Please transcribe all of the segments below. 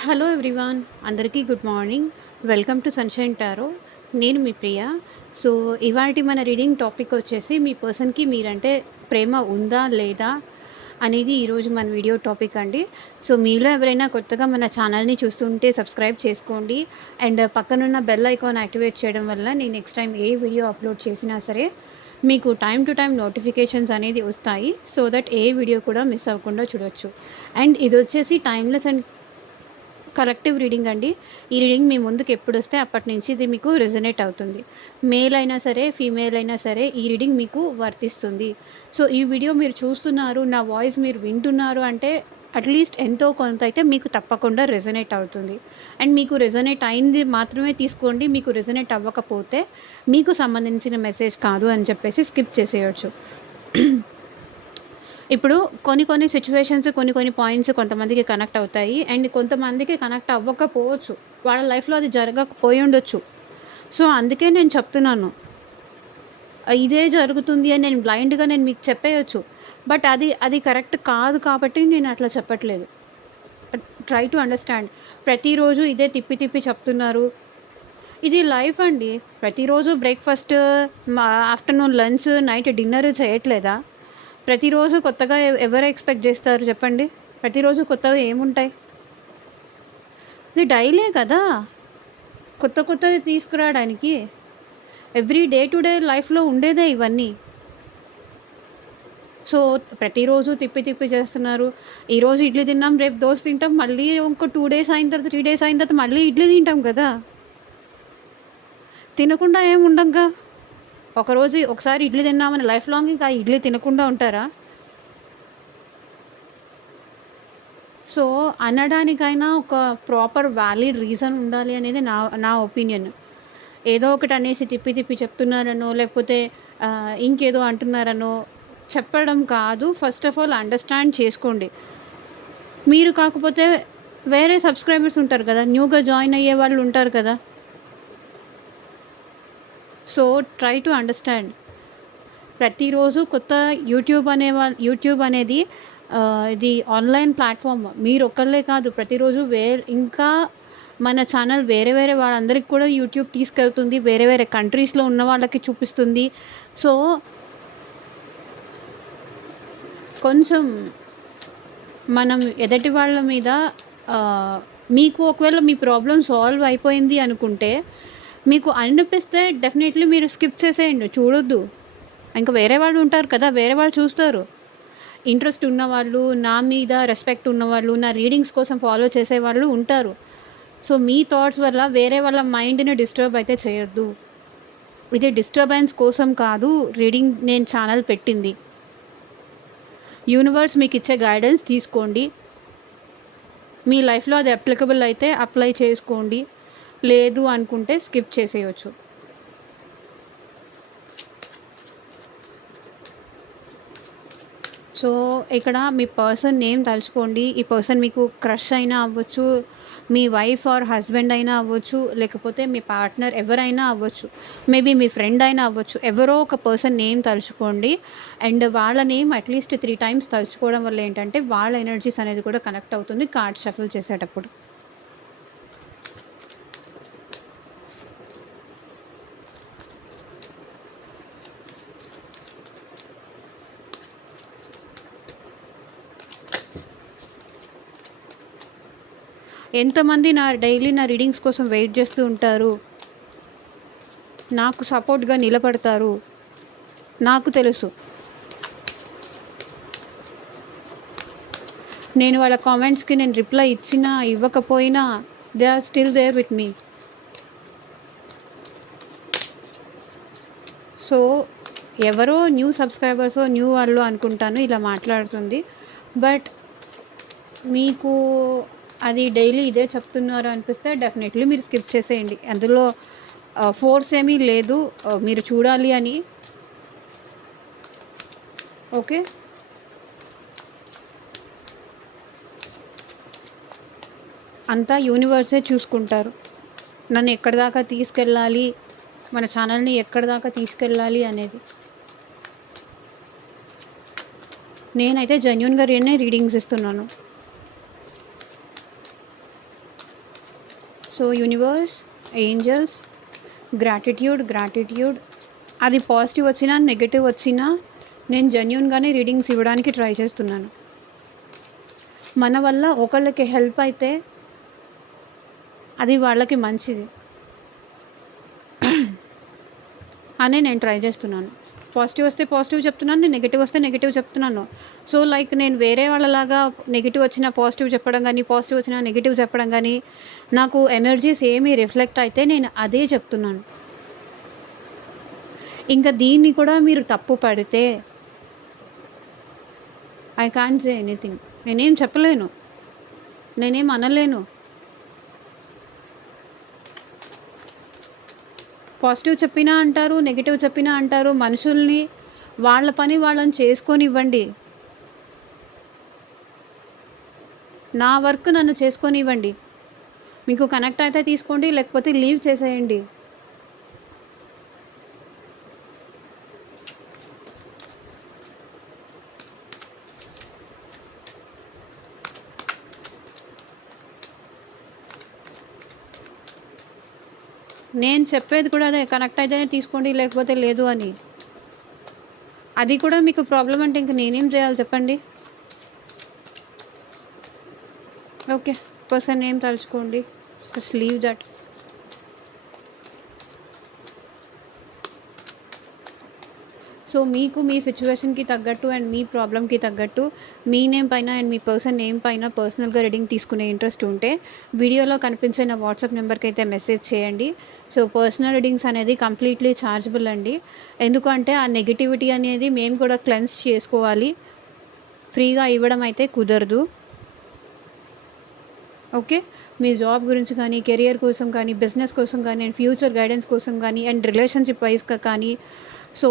Hello everyone, అందరికీ good morning. Welcome to sunshine tarot. నేను మీ ప్రియ. So, ఇవాల్టి మన రీడింగ్ టాపిక్ వచ్చేసి మీ పర్సన్‌కి మీరంటే ప్రేమ ఉందా? లేదా? అనేది ఈరోజు మన వీడియో టాపిక్ అండి. సో, మీలో ఎవరైనా కొత్తగా మన ఛానల్‌ని చూస్తుంటే సబ్స్క్రైబ్ చేసుకోండి. అండ్ పక్కనున్న బెల్ ఐకాన్ యాక్టివేట్ చేయడం వల్ల నేను నెక్స్ట్ టైం ఏ వీడియో అప్లోడ్ చేసినా సరే మీకు టైమ్ టు టైమ్ నోటిఫికేషన్స్ అనేది వస్తాయి. సో దట్ ఏ వీడియో కూడా మిస్ అవ్వకుండా చూడొచ్చు. అండ్ ఇదొచ్చేసి టైమ్‌లెస్ అండ్ కలెక్టివ్ రీడింగ్ అండి. ఈ రీడింగ్ మీ ముందుకు ఎప్పుడొస్తే అప్పటి నుంచి ఇది మీకు రెజొనేట్ అవుతుంది. మేల్ అయినా సరే, ఫీమేల్ అయినా సరే ఈ రీడింగ్ మీకు వర్తిస్తుంది. సో, ఈ వీడియో మీరు చూస్తున్నారు, నా వాయిస్ మీరు వింటున్నారు అంటే అట్‌లీస్ట్ ఎంతో కొంత అయితే మీకు తప్పకుండా రెజొనేట్ అవుతుంది. అండ్ మీకు రెజొనేట్ అయింది మాత్రమే తీసుకోండి. మీకు రెజొనేట్ అవ్వకపోతే మీకు సంబంధించిన మెసేజ్ కాదు అని చెప్పేసి స్కిప్ చేసేయొచ్చు. ఇప్పుడు కొన్ని సిట్యుయేషన్స్, కొన్ని పాయింట్స్ కొంతమందికి కనెక్ట్ అవుతాయి. అండ్ కొంతమందికి కనెక్ట్ అవ్వకపోవచ్చు. వాళ్ళ లైఫ్‌లో అది జరగకపోయుండొచ్చు. సో, అందుకే నేను చెప్తున్నాను. ఇదే జరుగుతుంది అని నేను బ్లైండ్‌గా మీకు చెప్పేయొచ్చు. బట్ అది కరెక్ట్ కాదు కాబట్టి నేను అట్లా చెప్పట్లేదు. Try to understand. ప్రతిరోజు ఇదే తిప్పి తిప్పి చెప్తున్నారు. ఇది లైఫ్ అండి. ప్రతిరోజు breakfast, afternoon lunch, night dinner చేయట్లేదా? ప్రతిరోజు కొత్తగా ఎవరు ఎక్స్‌పెక్ట్ జేస్తారు చెప్పండి? ప్రతిరోజు కొత్తగా ఏముంటాయి? ఇది డైలీ కదా! కొత్తవి తీసుకురాడానికి. ఎవ్రీ డే టు డే లైఫ్‌లో ఉండేదే ఇవన్నీ. సో, ప్రతిరోజు తిప్పి తిప్పి చేస్తున్నారు. ఈరోజు ఇడ్లీ తిన్నాం, రేపు దోస తింటాం, మళ్ళీ ఇంకో 2 డేస్ అయిన తర్వాత, 3 డేస్ అయిన తర్వాత మళ్ళీ ఇడ్లీ తింటాం కదా! తినకుండా ఏమి ఉండంగా. ఒకసారి ఇడ్లీ తిన్నామని లైఫ్ లాంగ్ ఇంకా ఇడ్లీ తినకుండా ఉంటారా? సో, అనడానికైనా ఒక ప్రాపర్ వాలిడ్ రీజన్ ఉండాలి అనేది నా నా ఒపీనియన్. ఏదో ఒకటి అనేసి తిప్పి తిప్పి చెప్తున్నారనో, లేకపోతే ఇంకేదో అంటున్నారనో చెప్పడం కాదు. ఫస్ట్ ఆఫ్ ఆల్ అండర్‌స్టాండ్ చేసుకోండి. మీరు కాకపోతే వేరే సబ్‌స్క్రైబర్స్ ఉంటారు కదా! న్యూగా జాయిన్ అయ్యే వాళ్ళు ఉంటారు కదా! So, try to understand. ప్రతిరోజు కొత్త యూట్యూబ్ అనేది ఇది ఆన్‌లైన్ ప్లాట్‌ఫార్మ్. మీరొక్కళ్ళే కాదు, ప్రతిరోజు ఇంకా మన ఛానల్ వేరే వేరే వాళ్ళందరికి కూడా యూట్యూబ్ తీసుకెళ్తుంది. వేరే వేరే కంట్రీస్‌లో ఉన్న వాళ్ళకి చూపిస్తుంది. సో, కొంచెం మనం ఎదుటి వాళ్ళ మీద ఆహ్, మీకు ఒకవేళ మీ ప్రాబ్లమ్ సాల్వ్ అయిపోయింది అనుకుంటే, మీకు అనిపిస్తే డెఫినెట్‌లీ మీరు స్కిప్ చేసేయండి. చూడొద్దు. ఇంక వేరే వాళ్ళు ఉంటారు కదా! వేరే వాళ్ళు చూస్తారు. ఇంట్రెస్ట్ ఉన్నవాళ్ళు, నా మీద రెస్పెక్ట్ ఉన్నవాళ్ళు, నా రీడింగ్స్ కోసం ఫాలో చేసేవాళ్ళు ఉంటారు. సో, మీ థాట్స్ వల్ల వేరే వాళ్ళ మైండ్‌ని డిస్టర్బ్ అయితే చేయొద్దు. ఇది డిస్టర్బెన్స్ కోసం కాదు నేను ఛానల్ పెట్టింది. యూనివర్స్ మీకిచ్చే గైడెన్స్ తీసుకోండి. మీ లైఫ్‌లో అది అప్లికబుల్ అయితే అప్లై చేసుకోండి. లేదు అనుకుంటే స్కిప్ చేసేయొచ్చు. సో, ఇక్కడ మీ పర్సన్ నేమ్ తలుచుకోండి. ఈ పర్సన్ మీకు క్రష్ అయినా అవ్వచ్చు, మీ వైఫ్ ఆర్ హస్బెండ్ అయినా అవ్వచ్చు, లేకపోతే మీ పార్ట్నర్ ఎవరైనా అవ్వచ్చు. మేబీ మీ ఫ్రెండ్ అయినా అవ్వచ్చు. ఎవరో ఒక పర్సన్ నేమ్ తలుచుకోండి. అండ్ వాళ్ళ నేమ్ అట్‌లీస్ట్ 3 టైమ్స్ తలుచుకోవడం వల్ల ఏంటంటే, వాళ్ళ ఎనర్జీస్ అనేది కూడా కనెక్ట్ అవుతుంది కార్డ్ షఫుల్ చేసేటప్పుడు. ఎంతమంది డైలీ నా రీడింగ్స్ కోసం వెయిట్ చేస్తూ ఉంటారు. నాకు సపోర్ట్‌గా నిలబడతారు. నాకు తెలుసు. నేను వాళ్ళ కామెంట్స్‌కి రిప్లై ఇచ్చినా, ఇవ్వకపోయినా they are still there with me. So, ఎవరో న్యూ సబ్‌స్క్రైబర్సో, న్యూ వాళ్ళో అనుకుంటాను ఇలా మాట్లాడుతుంది. బట్ మీకు అది డైలీ ఇదే చెప్తున్నారు అనిపిస్తే డెఫినెట్‌లీ మీరు స్కిప్ చేసేయండి. అందులో ఫోర్స్ ఏమీ లేదు మీరు చూడాలి అని. ఓకే. అంతా యూనివర్సే చూసుకుంటారు. నన్ను ఎక్కడిదాకా తీసుకెళ్ళాలి, మన ఛానల్‌ని ఎక్కడిదాకా తీసుకెళ్ళాలి అనేది. నేనైతే జెన్యూన్‌గా రీడింగ్స్ ఇస్తున్నాను. సో యూనివర్స్, ఏంజల్స్, గ్రాటిట్యూడ్ అది పాజిటివ్ వచ్చినా నెగటివ్ వచ్చినా నేను జెన్యూన్గానే రీడింగ్స్ ఇవ్వడానికి ట్రై చేస్తున్నాను. మన వల్ల ఒకళ్ళకి హెల్ప్ అయితే అది వాళ్ళకి మంచిది అని నేను ట్రై చేస్తున్నాను. పాజిటివ్ వస్తే పాజిటివ్ చెప్తున్నాను, నెగటివ్ వస్తే నెగటివ్ చెప్తున్నాను. సో లైక్ నేను వేరే వాళ్ళలాగా నెగటివ్ వచ్చినా పాజిటివ్ చెప్పడం కానీ, పాజిటివ్ వచ్చినా నెగటివ్ చెప్పడం కానీ, నాకు ఎనర్జీస్ ఏమీ రిఫ్లెక్ట్ అయితే నేను అదే చెప్తున్నాను. ఇంకా దీన్ని కూడా మీరు తప్పు పడితే ఐ కాంట్ సే ఎనీథింగ్. నేనేం చెప్పలేను, నేనేం అనలేను. పాజిటివ్ చెప్పినా అంటారు, నెగిటివ్ చెప్పినా అంటారు. మనుషుల్ని వాళ్ళ పని వాళ్ళని చేసుకొనివ్వండి. నా వర్క్ నన్ను చేసుకొనివ్వండి. మీకు కనెక్ట్ అయితే తీసుకోండి, లేకపోతే లీవ్ చేసేయండి. నేను చెప్పేది కూడా అదే, కనెక్ట్ అయితేనే తీసుకోండి లేకపోతే లేదు అని. అది కూడా మీకు ప్రాబ్లం అంటే ఇంక నేనేం చేయాలి చెప్పండి? ఓకే, పర్సన్ నేమ్ తలుచుకోండి, జస్ట్ లీవ్ దట్. సో మీకు మీ సిచ్యువేషన్కి తగ్గట్టు అండ్ మీ ప్రాబ్లమ్కి తగ్గట్టు మీ నేమ్ పైన అండ్ మీ పర్సన్ నేమ్ పైన పర్సనల్గా రీడింగ్ తీసుకునే ఇంట్రెస్ట్ ఉంటే వీడియోలో కనిపించే నా వాట్సాప్ నెంబర్కి అయితే మెసేజ్ చేయండి. సో పర్సనల్ రీడింగ్స్ అనేది కంప్లీట్లీ ఛార్జబుల్ అండి. ఎందుకంటే ఆ నెగిటివిటీ అనేది మేము కూడా క్లెన్స్ చేసుకోవాలి, ఫ్రీగా ఇవ్వడం అయితే కుదరదు. ఓకే, మీ జాబ్ గురించి కానీ, కెరియర్ కోసం కానీ, బిజినెస్ కోసం కానీ, అండ్ ఫ్యూచర్ గైడెన్స్ కోసం కానీ, అండ్ రిలేషన్షిప్ వైజ్గా కానీ. So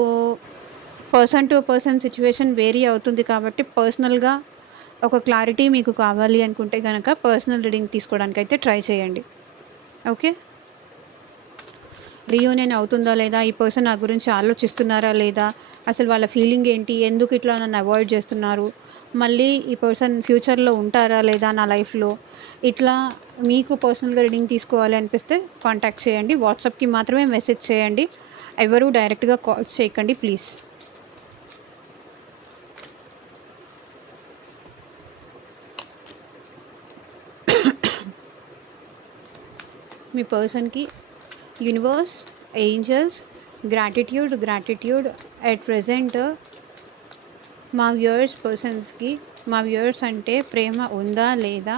person to person situation vary అవుతుంది కాబట్టి పర్సనల్గా ఒక క్లారిటీ మీకు కావాలి అనుకుంటే కనుక పర్సనల్ రీడింగ్ తీసుకోవడానికి అయితే ట్రై చేయండి. ఓకే, రీయూనియన్ అవుతుందా లేదా, ఈ పర్సన్ నా గురించి ఆలోచిస్తున్నారా లేదా, అసలు వాళ్ళ ఫీలింగ్ ఏంటి, ఎందుకు ఇట్లా నన్ను అవాయిడ్ చేస్తున్నారు, మళ్ళీ ఈ పర్సన్ ఫ్యూచర్లో ఉంటారా లేదా నా లైఫ్లో, ఇట్లా మీకు పర్సనల్గా రీడింగ్ తీసుకోవాలి అనిపిస్తే కాంటాక్ట్ చేయండి. వాట్సాప్కి మాత్రమే మెసేజ్ చేయండి, ఎవరు డైరెక్ట్గా కాల్స్ చేయకండి ప్లీజ్. మీ పర్సన్కి universe, angels, gratitude at present మా వ్యూయర్స్ పర్సన్స్కి, మా వ్యూయర్స్ అంటే ప్రేమ ఉందా లేదా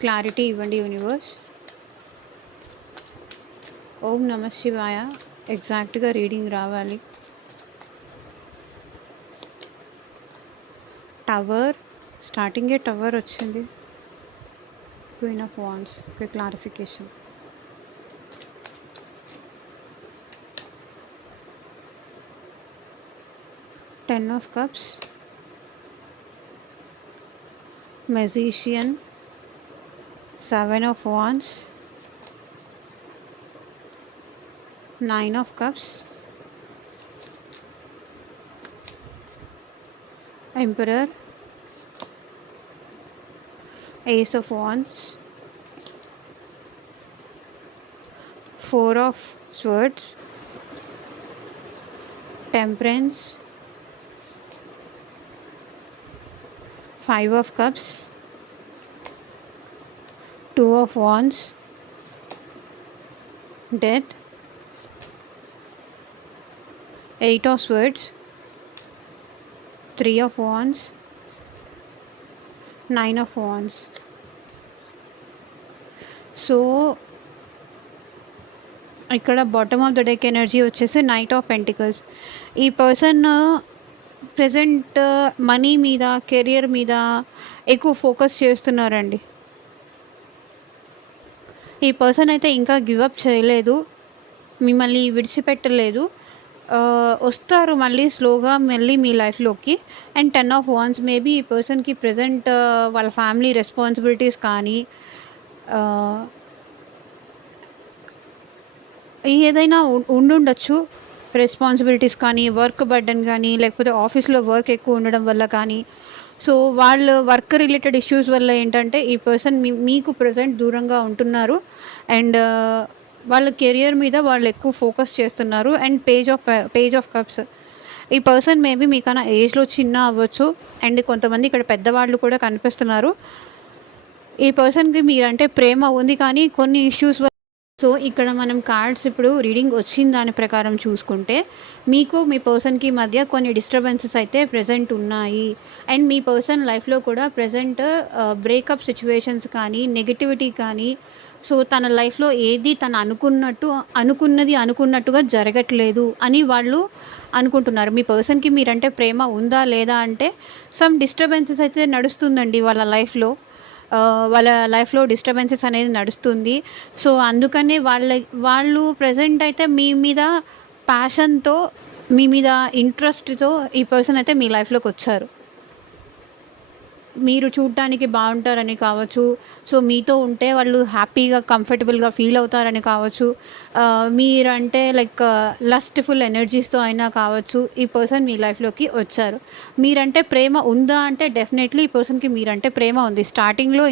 క్లారిటీ ఇవ్వండి యూనివర్స్. ఓం నమః శివాయ. ఎగ్జాక్ట్గా రీడింగ్ రావాలి. టవర్, స్టార్టింగే టవర్ వచ్చింది. Queen of wands, okay, clarification. Ten of Cups, Magician, Seven of Wands, Nine of Cups, Emperor, Ace of Wands, Four of Swords, Temperance, Five of Cups, Two of Wands, Death, Eight of Swords, Three of Wands, Nine of Wands. So ఇక్కడ bottom of the deck energy వచ్చేసి knight of pentacles. ఈ person present money మీద, career మీద ఎక్కువ focus చేస్తున్నారండి. ఈ person అయితే ఇంకా గివప్ చేయలేదు, మిమ్మల్ని విడిచిపెట్టలేదు. వస్తారు మళ్ళీ స్లోగా మళ్ళీ మీ లైఫ్లోకి. అండ్ 10 ఆఫ్ వాండ్స్, మేబీ ఈ పర్సన్కి ప్రెజెంట్ వాళ్ళ ఫ్యామిలీ రెస్పాన్సిబిలిటీస్ కానీ ఏదైనా ఉండుండొచ్చు. రెస్పాన్సిబిలిటీస్ కానీ, వర్క్ బర్డెన్ కానీ, లేకపోతే ఆఫీస్లో వర్క్ ఎక్కువ ఉండడం వల్ల కానీ, సో, వాళ్ళు వర్క్ రిలేటెడ్ ఇష్యూస్ వల్ల ఏంటంటే ఈ పర్సన్ మీకు ప్రెజెంట్ దూరంగా ఉంటున్నారు. అండ్ వాళ్ళ కెరియర్ మీద వాళ్ళు ఎక్కువ ఫోకస్ చేస్తున్నారు. And page of cups. ఈ పర్సన్ మేబీ మీకన్నా ఏజ్‌లో చిన్న అవ్వచ్చు. అండ్ కొంతమంది ఇక్కడ పెద్దవాళ్ళు కూడా కనిపిస్తున్నారు. ఈ పర్సన్‌కి మీరంటే ప్రేమ ఉంది, కానీ కొన్ని ఇష్యూస్ సో, ఇక్కడ మనం కార్డ్స్ ఇప్పుడు రీడింగ్ వచ్చిన దాని ప్రకారం చూసుకుంటే, మీకు మీ పర్సన్‌కి మధ్య కొన్ని డిస్టర్బెన్సెస్ అయితే ప్రెజెంట్ ఉన్నాయి. అండ్ మీ పర్సన్ లైఫ్‌లో కూడా ప్రెజెంట్ బ్రేకప్ సిట్యుయేషన్స్ కానీ, నెగటివిటీ కానీ, సో, తన లైఫ్‌లో ఏది తను అనుకున్నట్టుగా జరగట్లేదు అని వాళ్ళు అనుకుంటున్నారు. మీ పర్సన్‌కి మీరంటే ప్రేమ ఉందా? లేదా? అంటే సమ్ డిస్టర్బెన్సెస్ అయితే నడుస్తుందండి వాళ్ళ లైఫ్‌లో. వాళ్ళ లైఫ్‌లో డిస్టర్బెన్సెస్ అనేది నడుస్తుంది. సో, అందుకనే వాళ్ళు ప్రెజెంట్ అయితే మీ మీద ప్యాషన్‌తో, మీ మీద ఇంట్రెస్ట్‌తో ఈ పర్సన్ అయితే మీ లైఫ్‌లోకొచ్చారు. మీరు చూడ్డానికి బావుంటారని కావచ్చు. సో, మీతో ఉంటే వాళ్ళు హ్యాపీగా, కంఫర్టబుల్‌గా ఫీల్ అవుతారని కావచ్చు. మీరంటే లైక్ లస్ట్‌ఫుల్ ఎనర్జీస్‌తో అయినా కావచ్చు, ఈ పర్సన్ మీ లైఫ్‌లోకి వచ్చారు. మీరంటే ప్రేమ ఉందా అంటే డెఫినెట్‌లీ ఈ పర్సన్‌కి మీరంటే ప్రేమ ఉంది. స్టార్టింగ్‌లో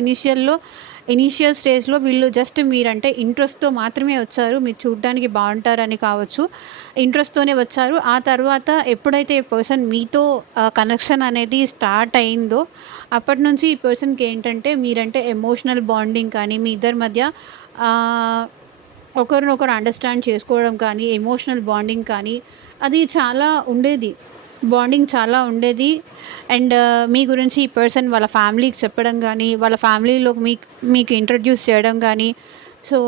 ఇనీషియల్ స్టేజ్‌లో వీళ్ళు జస్ట్ మీరంటే ఇంట్రెస్ట్‌తో మాత్రమే వచ్చారు. మీరు చూడ్డానికి బావుంటారని కావచ్చు, ఇంట్రెస్ట్‌తోనే వచ్చారు. ఆ తర్వాత ఎప్పుడైతే ఈ పర్సన్ మీతో కనెక్షన్ అనేది స్టార్ట్ అయిందో, అప్పటినుంచి ఈ పర్సన్‌కి ఏంటంటే మీరంటే ఎమోషనల్ బాండింగ్ కానీ, మీ ఇద్దరి మధ్య ఆహ్, ఒకరినొకరు అండర్‌స్టాండ్ చేసుకోవడం కానీ, ఎమోషనల్ బాండింగ్ కానీ, అది చాలా ఉండేది. బాండింగ్ చాలా ఉండేది. అండ్ మీ గురించి ఈ పర్సన్ వాళ్ళ ఫ్యామిలీకి చెప్పడం గానీ, వాళ్ళ ఫ్యామిలీలో మీకు ఇంట్రడ్యూస్ చేయడం గానీ, సో,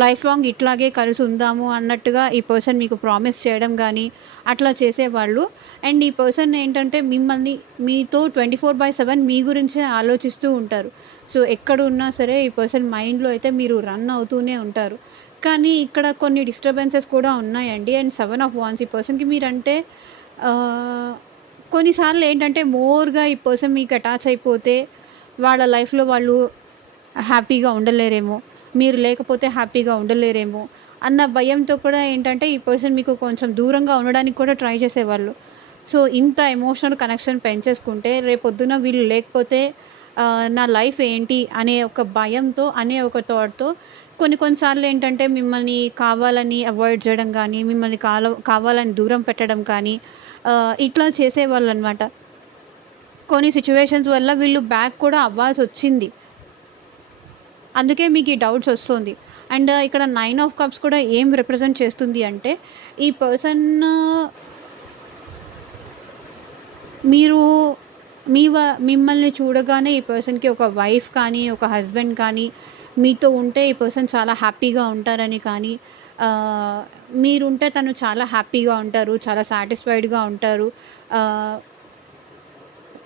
లైఫ్ లాంగ్ ఇట్లాగే కలిసి ఉందాము అన్నట్టుగా ఈ పర్సన్ మీకు ప్రామిస్ చేయడం గానీ, అట్లా చేసేవాళ్ళు. అండ్ ఈ పర్సన్ ఏంటంటే మిమ్మల్ని మీతో 24/7 మీ గురించే ఆలోచిస్తూ ఉంటారు. సో, ఎక్కడున్నా సరే ఈ పర్సన్ మైండ్‌లో అయితే మీరు రన్ అవుతూనే ఉంటారు. కానీ ఇక్కడ కొన్ని డిస్టర్బెన్సెస్ కూడా ఉన్నాయండి. అండ్ 7 ఆఫ్ వాండ్స్, ఈ పర్సన్‌కి మీరంటే ఆహ్, కొన్నిసార్లు ఏంటంటే మోర్‌గా ఈ పర్సన్ మీకు అటాచ్ అయిపోతే వాళ్ళ లైఫ్‌లో వాళ్ళు హ్యాపీగా ఉండలేరేమో, మీరు లేకపోతే హ్యాపీగా ఉండలేరేమో అన్న భయంతో కూడా ఏంటంటే ఈ పర్సన్ మీకు కొంచెం దూరంగా ఉండడానికి కూడా ట్రై చేసేవాళ్ళు. సో, ఇంత ఎమోషనల్ కనెక్షన్ పెంచేసుకుంటే రేపొద్దున వీళ్ళు లేకపోతే నా లైఫ్ ఏంటి అనే ఒక భయంతో, అనే ఒక థాట్‌తో కొన్ని కొన్ని సార్లు ఏంటంటే మిమ్మల్ని కావాలని అవాయిడ్ చేయడం గానీ, మిమ్మల్ని కావాలని దూరం పెట్టడం కానీ, ఇట్లా చేసేవాళ్ళనమాట. కొన్ని సిట్యుయేషన్స్ వల్ల వీళ్ళు బ్యాక్ కూడా అవ్వాల్సొచ్చింది. అందుకే మీకు ఈ డౌట్స్ వస్తుంది. అండ్ ఇక్కడ 9 ఆఫ్ కప్స్ కూడా ఏం రిప్రజెంట్ చేస్తుంది అంటే, ఈ పర్సన్ మీరు మిమ్మల్ని చూడగానే ఈ పర్సన్‌కి ఒక వైఫ్ కానీ, ఒక హస్బెండ్ కానీ, మీతో ఉంటే ఈ పర్సన్ చాలా హ్యాపీగా ఉంటారని కానీ, ఆహ్, మీరుంటే తను చాలా హ్యాపీగా ఉంటారు, చాలా సాటిస్ఫైడ్‌గా ఉంటారు. ఆహ్,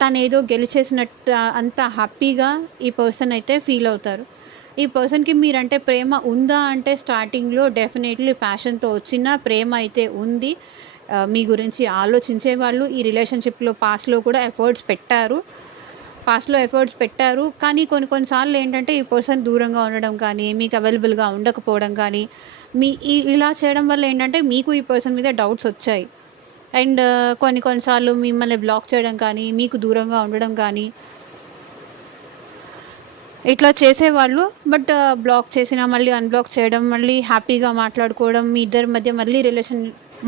తనేదో గెలిచేసినట్టు అంత హ్యాపీగా ఈ పర్సన్ అయితే ఫీల్ అవుతారు. ఈ పర్సన్‌కి మీరంటే ప్రేమ ఉందా అంటే స్టార్టింగ్‌లో డెఫినెట్‌లీ ప్యాషన్‌తో వచ్చిన ప్రేమ అయితే ఉంది. మీ గురించి ఆలోచించేవాళ్ళు ఈ రిలేషన్‌షిప్‌లో పాస్ట్‌లో కూడా ఎఫర్ట్స్ పెట్టారు. కానీ కొన్ని కొన్ని సార్లు ఏంటంటే ఈ పర్సన్ దూరంగా ఉండడం కానీ, మీకు అవైలబుల్‌గా ఉండకపోవడం కానీ, ఇలా చేయడం వల్ల ఏంటంటే మీకు ఈ పర్సన్ మీద డౌట్స్ వచ్చాయి. అండ్ కొన్ని కొన్ని సార్లు మిమ్మల్ని బ్లాక్ చేయడం కానీ, మీకు దూరంగా ఉండడం కానీ, ఇట్లా చేసేవాళ్ళు. బట్ బ్లాక్ చేసినా మళ్ళీ అన్‌బ్లాక్ చేయడం, మళ్ళీ హ్యాపీగా మాట్లాడుకోవడం, మీ ఇద్దరి మధ్య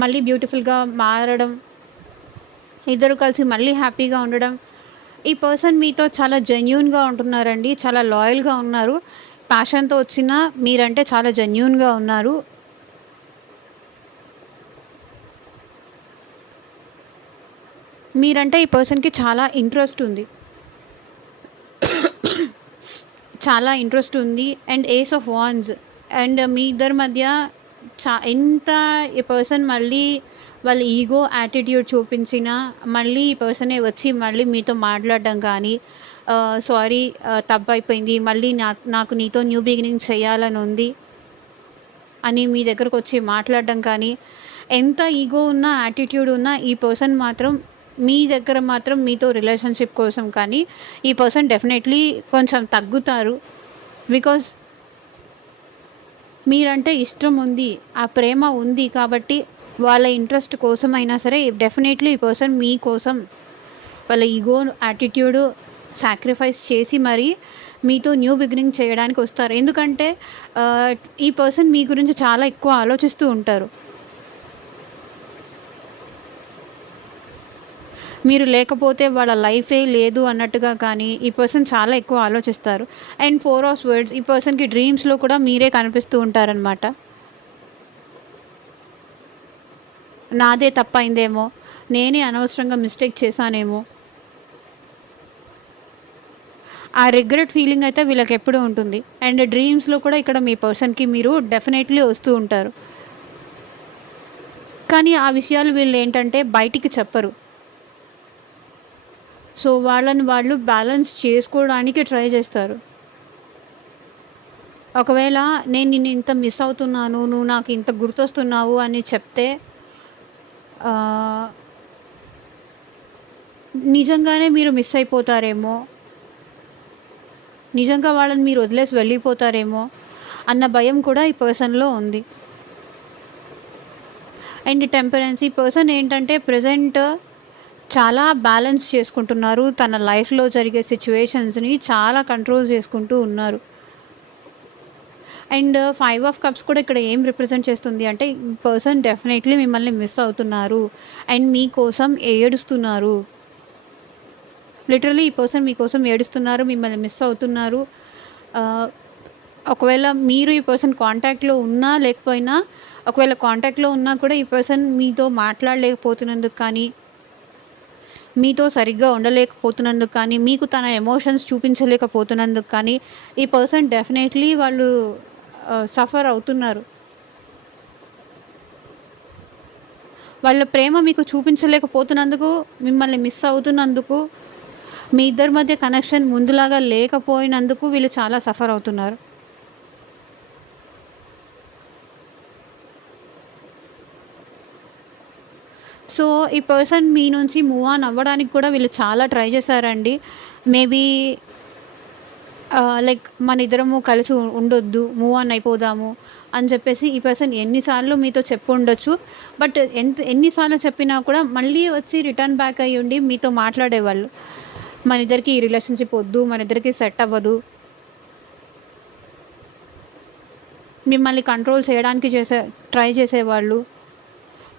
మళ్ళీ బ్యూటిఫుల్‌గా మారడం, ఇద్దరు కలిసి మళ్ళీ హ్యాపీగా ఉండడం. ఈ పర్సన్ మీతో చాలా జెన్యూన్‌గా ఉంటున్నారండి. చాలా లాయల్‌గా ఉన్నారు. ప్యాషన్‌తో వచ్చినా మీరంటే చాలా జెన్యూన్‌గా ఉన్నారు. మీరంటే ఈ పర్సన్‌కి చాలా ఇంట్రెస్ట్ ఉంది. చాలా ఇంట్రెస్ట్ ఉంది. And ace of wands. And మీ ఇద్దరి మధ్య ఎంత ఈ పర్సన్ మళ్ళీ వాళ్ళ ఈగో యాటిట్యూడ్ చూపించినా, మళ్ళీ ఈ పర్సనే వచ్చి మళ్ళీ మీతో మాట్లాడడం కానీ, సారీ, తప్పైపోయింది, మళ్ళీ నాకు నీతో న్యూ బిగినింగ్ చేయాలని ఉంది అని మీ దగ్గరకొచ్చి మాట్లాడడం కానీ, ఎంత ఈగో ఉన్నా, యాటిట్యూడ్ ఉన్నా ఈ పర్సన్ మాత్రం మీ దగ్గర మాత్రం మీతో రిలేషన్‌షిప్ కోసం కానీ, ఈ పర్సన్ డెఫినెట్‌లీ కొంచెం తగ్గుతారు. బికాజ్ మీరంటే ఇష్టం ఉంది, ఆ ప్రేమ ఉంది కాబట్టి వాళ్ళ ఇంట్రెస్ట్ కోసమైనా సరే డెఫినెట్‌లీ ఈ పర్సన్ మీకోసం వాళ్ళ ఈగో, యాటిట్యూడ్ సాక్రిఫైస్ చేసి మరి మీతో న్యూ బిగినింగ్ చేయడానికి వస్తారు. ఎందుకంటే ఆహ్, ఈ పర్సన్ మీ గురించి చాలా ఎక్కువ ఆలోచిస్తూ ఉంటారు. మీరు లేకపోతే వాళ్ళ లైఫే లేదు అన్నట్టుగా కానీ, ఈ పర్సన్ చాలా ఎక్కువ ఆలోచిస్తారు. అండ్ 4 ఆఫ్ స్వర్డ్స్, ఈ పర్సన్‌కి డ్రీమ్స్‌లో కూడా మీరే కనిపిస్తూ ఉంటారనమాట. నాదే తప్పయిందేమో, నేనే అనవసరంగా మిస్టేక్ చేశానేమో, ఆ రిగ్రెట్ ఫీలింగ్ అయితే వీళ్ళకెప్పుడూ ఉంటుంది. అండ్ డ్రీమ్స్‌లో కూడా ఇక్కడ మీ పర్సన్‌కి మీరు డెఫినైట్‌లీ వస్తూ ఉంటారు. కానీ ఆ విషయాలు వీళ్ళేంటంటే బయటికి చెప్పరు. సో, వాళ్ళని వాళ్ళు బ్యాలెన్స్ చేసుకోవడానికి ట్రై చేస్తారు. ఒకవేళ నేను నిన్ను ఇంత మిస్ అవుతున్నాను, నువ్వు నాకు ఇంత గుర్తొస్తున్నావు అని చెప్తే ఆహ్, నిజంగానే మీరు మిస్ అయిపోతారేమో, నిజంగా వాళ్ళని మీరు వదిలేసి వెళ్ళిపోతారేమో అన్న భయం కూడా ఈ పర్సన్‌లో ఉంది. అండ్ టెంపరెన్స్, ఈ పర్సన్ ఏంటంటే ప్రెజెంట్ చాలా బ్యాలెన్స్ చేసుకుంటున్నారు. తన లైఫ్‌లో జరిగే సిట్యుయేషన్స్‌ని చాలా కంట్రోల్ చేసుకుంటూ ఉన్నారు. అండ్ 5 ఆఫ్ కప్స్ కూడా ఇక్కడ ఏం రిప్రజెంట్ చేస్తుంది అంటే, ఈ పర్సన్ డెఫినైట్‌లీ మిమ్మల్ని మిస్ అవుతున్నారు. అండ్ మీకోసం ఏడుస్తున్నారు. లిటరల్లీ ఈ పర్సన్ మీకోసం ఏడుస్తున్నారు. మిమ్మల్ని మిస్ అవుతున్నారు. ఆహ్, ఒకవేళ మీరు ఈ పర్సన్ కాంటాక్ట్‌లో ఉన్నా లేకపోయినా, ఒకవేళ కాంటాక్ట్‌లో ఉన్నా కూడా ఈ పర్సన్ మీతో మాట్లాడలేకపోతున్నందుకు కానీ, మీతో సరిగ్గా ఉండలేకపోతున్నందుకు కానీ, మీకు తన ఎమోషన్స్ చూపించలేకపోతున్నందుకు కానీ, ఈ పర్సన్ డెఫినైట్‌లీ వాళ్ళు సఫర్ అవుతున్నారు. వాళ్ళ ప్రేమ మీకు చూపించలేకపోతున్నందుకు, మిమ్మల్ని మిస్ అవుతున్నందుకు, మీ ఇద్దరి మధ్య కనెక్షన్ ముందులాగా లేకపోయినందుకు వీళ్ళు చాలా సఫర్ అవుతున్నారు. సో, ఈ పర్సన్ మీ నుంచి మూవ్ ఆన్ అవ్వడానికి కూడా వీళ్ళు చాలా ట్రై చేశారండి. మేబీ లైక్ మనిద్దరము కలిసి ఉండొద్దు, మూవ్ ఆన్ అయిపోదాము అని చెప్పేసి ఈ పర్సన్ ఎన్ని సార్లు మీతో చెప్పుండొచ్చు. బట్ ఎన్ని సార్లు చెప్పినా కూడా మళ్ళీ వచ్చి రిటర్న్ బ్యాక్ అయ్యుండి మీతో మాట్లాడేవాళ్ళు. మనిద్దరికి ఈ రిలేషన్‌షిప్ వద్దు, మనిద్దరికి సెట్ అవ్వదు. మిమ్మల్ని కంట్రోల్ చేయడానికి ట్రై చేసేవాళ్ళు.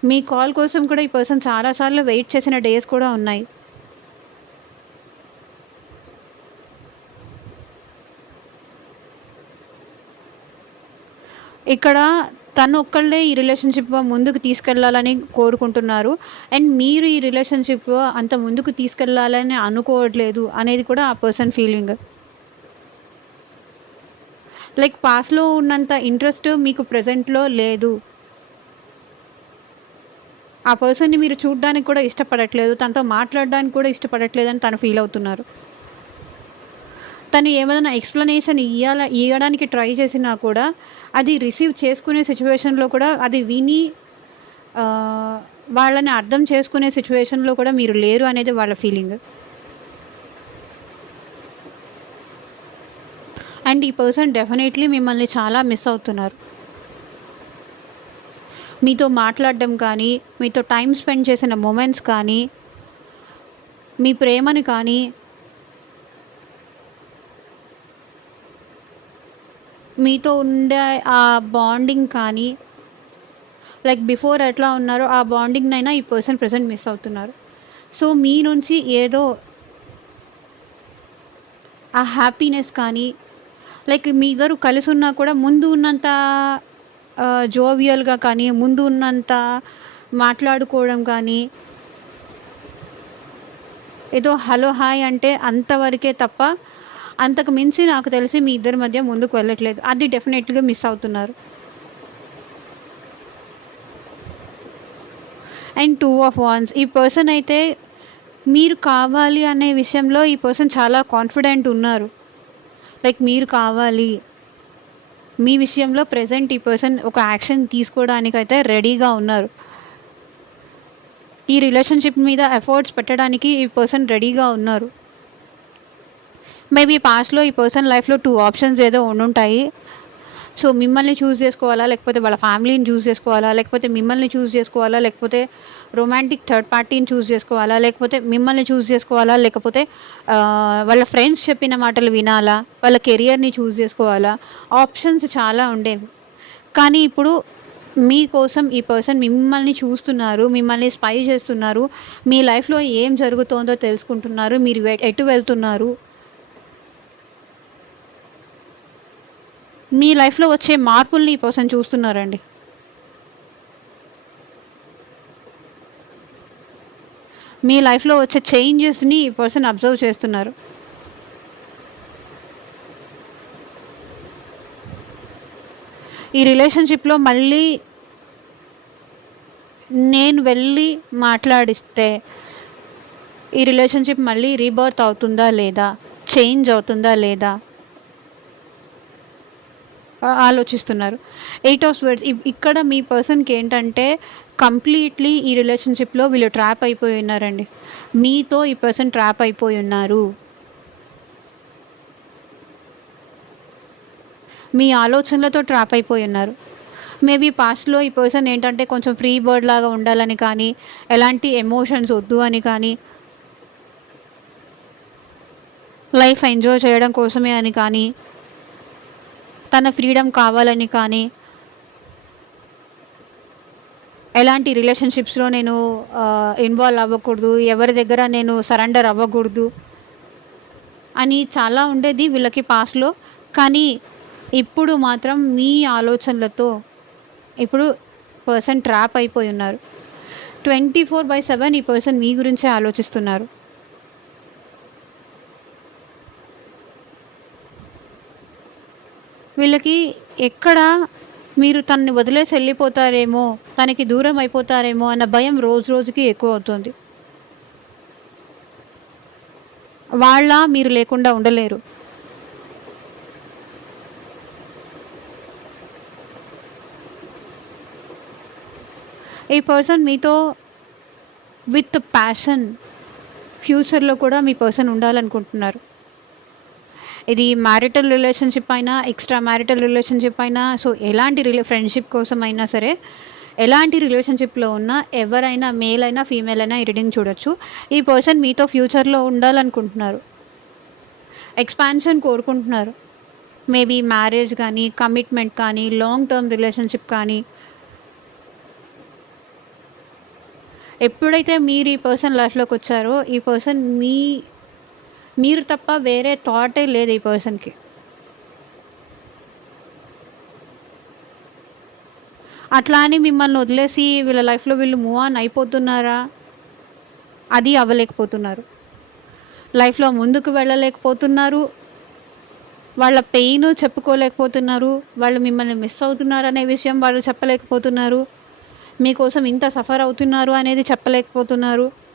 మీ కాల్ కోసం కూడా ఈ పర్సన్ చాలా సార్లు వెయిట్ చేసిన డేస్ కూడా ఉన్నాయి. ఇక్కడ తను ఒక్కళ్ళే ఈ రిలేషన్‌షిప్ ముందుకు తీసుకెళ్ళాలని కోరుకుంటున్నారు. అండ్ మీరు ఈ రిలేషన్‌షిప్ అంత ముందుకు తీసుకెళ్ళాలని అనుకోవట్లేదు అనేది కూడా ఆ పర్సన్ ఫీలింగ్. లైక్ పాస్ట్‌లో ఉన్నంత ఇంట్రెస్ట్ మీకు ప్రెజెంట్‌లో లేదు. ఆ పర్సన్‌ని మీరు చూడ్డానికి కూడా ఇష్టపడట్లేదు. తనతో మాట్లాడడానికి కూడా ఇష్టపడట్లేదని తను ఫీల్ అవుతున్నారు. తను ఏమైనా ఎక్స్‌ప్లనేషన్ ఇయ్యడానికి ట్రై చేసినా కూడా అది రిసీవ్ చేసుకునే సిట్యుయేషన్‌లో కూడా అది విని ఆహ్, వాళ్ళని అర్థం చేసుకునే సిట్యుయేషన్‌లో కూడా మీరు లేరు అనేది వాళ్ళ ఫీలింగ్. అండ్ ఈ పర్సన్ డెఫినైట్‌లీ మిమ్మల్ని చాలా మిస్ అవుతున్నారు. మీతో మాట్లాడడం కానీ, మీతో టైమ్ స్పెండ్ చేసిన మొమెంట్స్ కానీ, మీ ప్రేమని కానీ, మీతో ఉండే ఆ బాండింగ్ కానీ, లైక్ బిఫోర్ ఎట్లా ఉన్నారో ఆ బాండింగ్‌నైనా ఈ పర్సన్ ప్రెజెంట్ మిస్ అవుతున్నారు. సో, మీ నుంచి ఏదో ఆ హ్యాపీనెస్ కానీ, లైక్ మీ ఇద్దరు కలిసున్నా కూడా ముందు ఉన్నంత జోవియల్‌గా కానీ, ముందు ఉన్నంత మాట్లాడుకోవడం కానీ, ఏదో హలో, హాయ్ అంటే అంతవరకే తప్ప, అంతకు మించి నాకు తెలిసి మీ ఇద్దరి మధ్య ముందుకు వెళ్ళట్లేదు. అది డెఫినెట్‌గా మిస్ అవుతున్నారు. అండ్ 2 ఆఫ్ వాండ్స్, ఈ పర్సన్ అయితే మీరు కావాలి అనే విషయంలో ఈ పర్సన్ చాలా కాన్ఫిడెంట్ ఉన్నారు. లైక్ మీరు కావాలి. మీ విషయంలో ప్రెజెంట్ ఈ పర్సన్ ఒక యాక్షన్ తీసుకోవడానికైతే రెడీగా ఉన్నారు. ఈ రిలేషన్‌షిప్ మీద ఎఫర్ట్స్ పెట్టడానికి ఈ పర్సన్ రెడీగా ఉన్నారు. మేబీ పాస్ట్‌లో ఈ పర్సన్ లైఫ్‌లో 2 ఆప్షన్స్ ఏదో ఉండుంటాయి. సో, మిమ్మల్ని చూజ్ చేసుకోవాలా? లేకపోతే వాళ్ళ ఫ్యామిలీని చూజ్ చేసుకోవాలా? లేకపోతే మిమ్మల్ని చూజ్ చేసుకోవాలా? లేకపోతే రొమాంటిక్ థర్డ్ పార్టీని చూజ్ చేసుకోవాలా? లేకపోతే మిమ్మల్ని చూజ్ చేసుకోవాలా? లేకపోతే వాళ్ళ ఫ్రెండ్స్ చెప్పిన మాటలు వినాలా? వాళ్ళ కెరియర్‌ని చూజ్ చేసుకోవాలా? ఆప్షన్స్ చాలా ఉండేవి. కానీ ఇప్పుడు మీకోసం ఈ పర్సన్ మిమ్మల్ని చూస్తున్నారు. మిమ్మల్ని స్పై చేస్తున్నారు. మీ లైఫ్‌లో ఏం జరుగుతోందో తెలుసుకుంటున్నారు. మీరు ఎటు వెళ్తున్నారు? మీ లైఫ్‌లో వచ్చే మార్పుల్ని ఈ పర్సన్ చూస్తున్నారండి. మీ లైఫ్‌లో వచ్చే చేంజెస్‌ని ఈ పర్సన్ అబ్జర్వ్ చేస్తున్నారు. ఈ రిలేషన్‌షిప్‌లో మళ్ళీ నేను వెళ్ళి మాట్లాడిస్తే ఈ రిలేషన్‌షిప్ మళ్ళీ రీబర్త్ అవుతుందా లేదా? చేంజ్ అవుతుందా లేదా? ఆలోచిస్తున్నారు. 8 ఆఫ్ స్వర్డ్స్ ఇక్కడ మీ పర్సన్‌కి ఏంటంటే కంప్లీట్‌లీ ఈ రిలేషన్‌షిప్‌లో వీళ్ళు ట్రాప్ అయిపోయి ఉన్నారండి. మీతో ఈ పర్సన్ ట్రాప్ అయిపోయి ఉన్నారు. మీ ఆలోచనలతో ట్రాప్ అయిపోయి ఉన్నారు. మేబీ పాస్ట్‌లో ఈ పర్సన్ ఏంటంటే కొంచెం ఫ్రీ బర్డ్ లాగా ఉండాలని కానీ, ఎలాంటి ఎమోషన్స్ వద్దు అని కానీ, లైఫ్ ఎంజాయ్ చేయడం కోసమే అని కానీ, తన ఫ్రీడమ్ కావాలని కానీ, ఎలాంటి రిలేషన్‌షిప్స్‌లో నేను ఇన్వాల్వ్ అవ్వకూడదు, ఎవరి దగ్గర నేను సరెండర్ అవ్వకూడదు అని చాలా ఉండేది వీళ్ళకి పాస్ట్‌లో. కానీ ఇప్పుడు మాత్రం మీ ఆలోచనలతో ఇప్పుడు పర్సన్ ట్రాప్ అయిపోయి ఉన్నారు. 24/7 ఈ పర్సన్ మీ గురించే ఆలోచిస్తున్నారు. వీళ్ళకి ఎక్కడ మీరు తనని వదిలేసి వెళ్ళిపోతారేమో, తనకి దూరం అయిపోతారేమో అన్న భయం రోజు రోజుకి ఎక్కువ అవుతుంది. మీరు లేకుండా ఉండలేరు. ఈ పర్సన్ మీతో విత్ ప్యాషన్ ఫ్యూచర్‌లో కూడా మీ పర్సన్ ఉండాలనుకుంటున్నారు. ఇది మ్యారిటల్ రిలేషన్‌షిప్ అయినా, ఎక్స్‌ట్రా మ్యారిటల్ రిలేషన్‌షిప్ అయినా, సో ఎలాంటి ఫ్రెండ్‌షిప్ కోసం అయినా సరే, ఎలాంటి రిలేషన్‌షిప్‌లో ఉన్నా ఎవరైనా మేల్ అయినా, ఫీమేల్ అయినా ఈ రీడింగ్ చూడొచ్చు. ఈ పర్సన్ మీతో ఫ్యూచర్‌లో ఉండాలనుకుంటున్నారు. ఎక్స్‌పాన్షన్ కోరుకుంటున్నారు. మేబీ మ్యారేజ్ కానీ, కమిట్మెంట్ కానీ, లాంగ్ టర్మ్ రిలేషన్‌షిప్ కానీ. ఎప్పుడైతే మీరు ఈ పర్సన్ లైఫ్‌లోకి వచ్చారో, ఈ పర్సన్ మీరు తప్ప వేరే థాటే లేదు ఈ పర్సన్‌కి. అట్లా అని మిమ్మల్ని వదిలేసి వీళ్ళ లైఫ్‌లో వీళ్ళు మూవ్ ఆన్ అయిపోతున్నారా? అది అవ్వలేకపోతున్నారు. లైఫ్‌లో ముందుకు వెళ్ళలేకపోతున్నారు. వాళ్ళ పెయిన్ చెప్పుకోలేకపోతున్నారు. వాళ్ళు మిమ్మల్ని మిస్ అవుతున్నారనే విషయం వాళ్ళు చెప్పలేకపోతున్నారు. మీకోసం ఇంత సఫర్ అవుతున్నారు అనేది చెప్పలేకపోతున్నారు.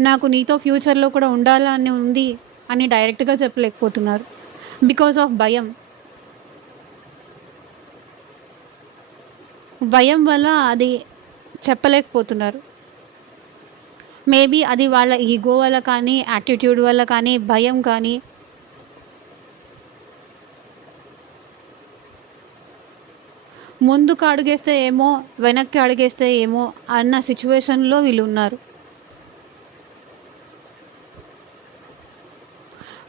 నాకు నీతో ఫ్యూచర్‌లో కూడా ఉండాలని ఉంది అని డైరెక్ట్‌గా చెప్పలేకపోతున్నారు. బికాజ్ ఆఫ్ భయం. భయం వల్ల అది చెప్పలేకపోతున్నారు. మేబీ అది వాళ్ళ ఈగో వల్ల కానీ, యాటిట్యూడ్ వల్ల కానీ, భయం కానీ. ముందుకు అడుగేస్తే ఏమో, వెనక్కి అడుగేస్తే ఏమో అన్న సిచ్యువేషన్‌లో వీళ్ళున్నారు.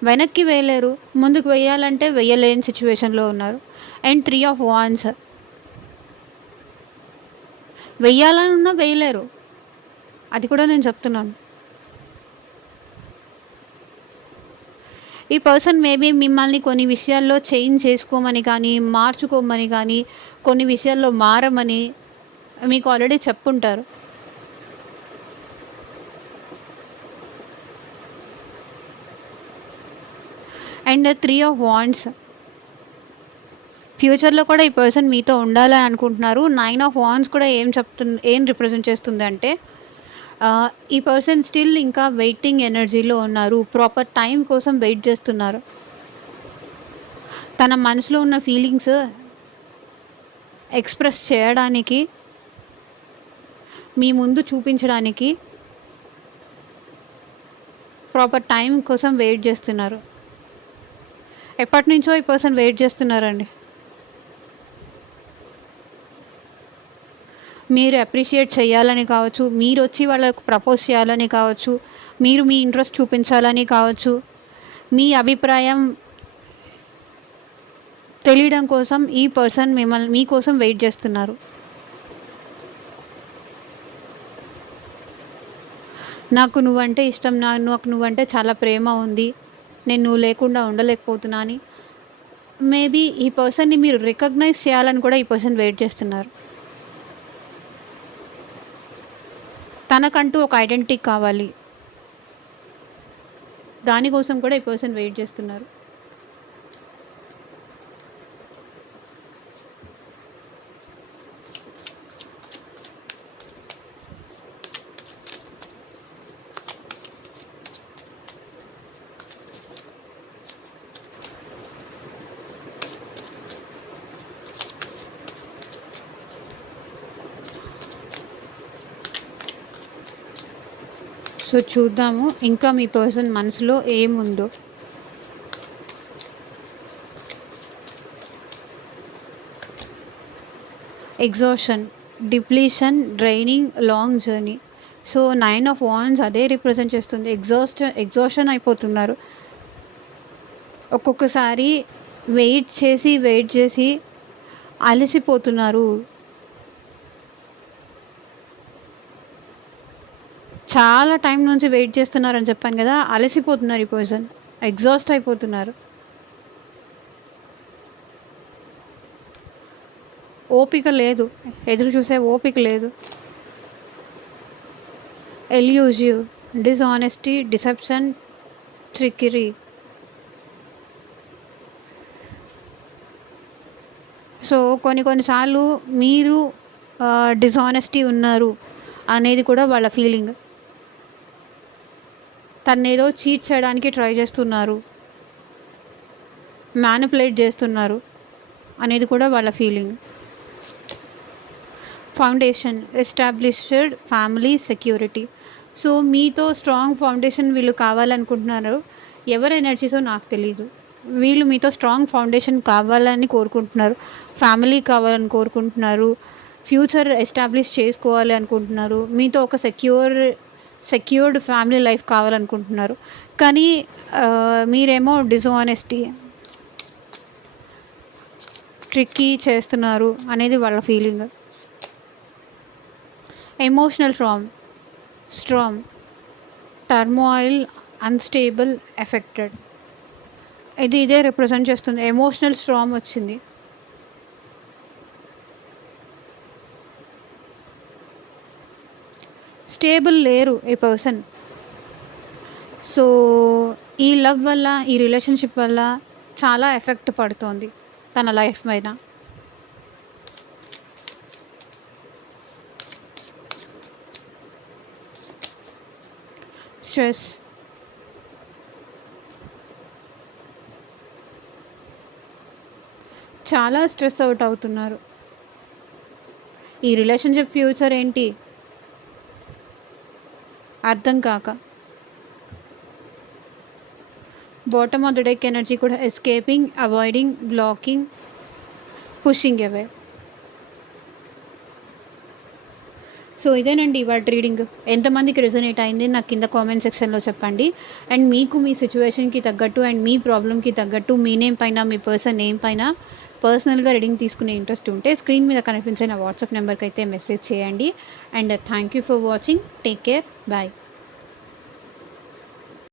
వెనక్కి వేయలేరు. ముందుకు వెయ్యాలంటే వెయ్యలేని సిచ్యువేషన్‌లో ఉన్నారు. And 3 of wands. వెయ్యాలనున్నా వేయలేరు. అది కూడా నేను చెప్తున్నాను. ఈ పర్సన్ మేబీ మిమ్మల్ని కొన్ని విషయాల్లో చేంజ్ చేసుకోమని కానీ, మార్చుకోమని కానీ, కొన్ని విషయాల్లో మారమని మీకు ఆల్రెడీ చెప్పుంటారు. And 3 of wands. ఫ్యూచర్‌లో కూడా ఈ పర్సన్ మీతో ఉండాలని అనుకుంటున్నారు. 9 ఆఫ్ వాండ్స్ కూడా ఏం రిప్రజెంట్ చేస్తుందంటే ఈ పర్సన్ స్టిల్ ఇంకా వెయిటింగ్ ఎనర్జీలో ఉన్నారు. ప్రాపర్ టైం కోసం వెయిట్ చేస్తున్నారు. తన మనసులో ఉన్న ఫీలింగ్స్ ఎక్స్‌ప్రెస్ చేయడానికి, మీ ముందు చూపించడానికి ప్రాపర్ టైం కోసం వెయిట్ చేస్తున్నారు. ఎప్పటినుంచో ఈ పర్సన్ వెయిట్ చేస్తున్నారండి. మీరు అప్రిషియేట్ చేయాలని కావచ్చు, మీరొచ్చి వాళ్ళకు ప్రపోజ్ చేయాలని కావచ్చు, మీరు మీ ఇంట్రెస్ట్ చూపించాలని కావచ్చు, మీ అభిప్రాయం తెలియడం కోసం ఈ పర్సన్ మీకోసం వెయిట్ చేస్తున్నారు. నాకు నువ్వంటే ఇష్టం, నాకు నువ్వంటే చాలా ప్రేమ ఉంది, నేను నువ్వు లేకుండా ఉండలేకపోతున్నా అని మేబీ ఈ పర్సన్‌ని మీరు రికగ్నైజ్ చేయాలని కూడా ఈ పర్సన్ వెయిట్ చేస్తున్నారు. తనకంటూ ఒక ఐడెంటిటీ కావాలి. దానికోసం కూడా ఈ పర్సన్ వెయిట్ చేస్తున్నారు. సో చూద్దాము ఇంకా మీ పర్సన్ మనసులో ఏముందో. Exhaustion, depletion, draining, long journey. So 9 of wands అదే రిప్రజెంట్ చేస్తుంది. ఎగ్జాషన్ అయిపోతున్నారు. ఒక్కొక్కసారి వెయిట్ చేసి అలసిపోతున్నారు. చాలా టైం నుంచి వెయిట్ చేస్తున్నారని చెప్పాను కదా, అలసిపోతున్నారు ఈ పర్సన్, ఎగ్జాస్ట్ అయిపోతున్నారు. ఓపిక లేదు, ఎదురు చూసే ఓపిక లేదు. ఎల్యూజివ్, డిస్ఆనెస్టీ, డిసెప్షన్, ట్రికరీ. సో కొన్నిసార్లు మీరు డిస్ఆనెస్టీ ఉన్నారు అనేది కూడా వాళ్ళ ఫీలింగ్. తనేదో చీట్ చేయడానికి ట్రై చేస్తున్నారు, మ్యానిపులేట్ చేస్తున్నారు అనేది కూడా వాళ్ళ feeling. Foundation, established family, security. So మీతో స్ట్రాంగ్ ఫౌండేషన్ వీళ్ళు కావాలనుకుంటున్నారు. ఎవరి ఎనర్జీసో నాకు తెలీదు. వీళ్ళు మీతో స్ట్రాంగ్ ఫౌండేషన్ కావాలని కోరుకుంటున్నారు, ఫ్యామిలీ కావాలని కోరుకుంటున్నారు, ఫ్యూచర్ ఎస్టాబ్లిష్ చేసుకోవాలి అనుకుంటున్నారు, మీతో ఒక సెక్యూర్డ్ ఫ్యామిలీ లైఫ్ కావాలనుకుంటున్నారు. కానీ మీరేమో డిస్ఆనెస్టీ, ట్రిక్కీ చేస్తున్నారు అనేది వాళ్ళ feeling. Emotional strong, turmoil, unstable, affected. ఇదే రిప్రజెంట్ చేస్తుంది. ఎమోషనల్ స్ట్రాంగ్ వచ్చింది. స్టేబుల్ లేరు ఈ పర్సన్. సో ఈ లవ్ వల్ల, ఈ రిలేషన్షిప్ వల్ల చాలా ఎఫెక్ట్ పడుతోంది తన లైఫ్ మీద. స్ట్రెస్, చాలా స్ట్రెస్ అవుట్ అవుతున్నారు. ఈ రిలేషన్షిప్ ఫ్యూచర్ ఏంటి అర్థం కాక. Bottom of the deck energy కూడా ఎస్కేపింగ్, అవాయిడింగ్, బ్లాకింగ్, పుషింగ్ అవే. సో ఇదేనండి వాటి రీడింగ్. ఎంతమందికి రెజొనేట్ అయింది నాకు కింద కామెంట్ సెక్షన్లో చెప్పండి. అండ్ మీకు మీ సిచ్యువేషన్కి తగ్గట్టు అండ్ మీ ప్రాబ్లమ్కి తగ్గట్టు మీ నేమ్ పైన, మీ పర్సన్ నేమ్ పైన పర్సనల్గా రీడింగ్ తీసుకునే ఇంట్రెస్ట్ ఉంటే స్క్రీన్ మీద కనిపించే నా వాట్సాప్ నెంబర్కి అయితే మెసేజ్ చేయండి. And thank you for watching. Take care. Bye.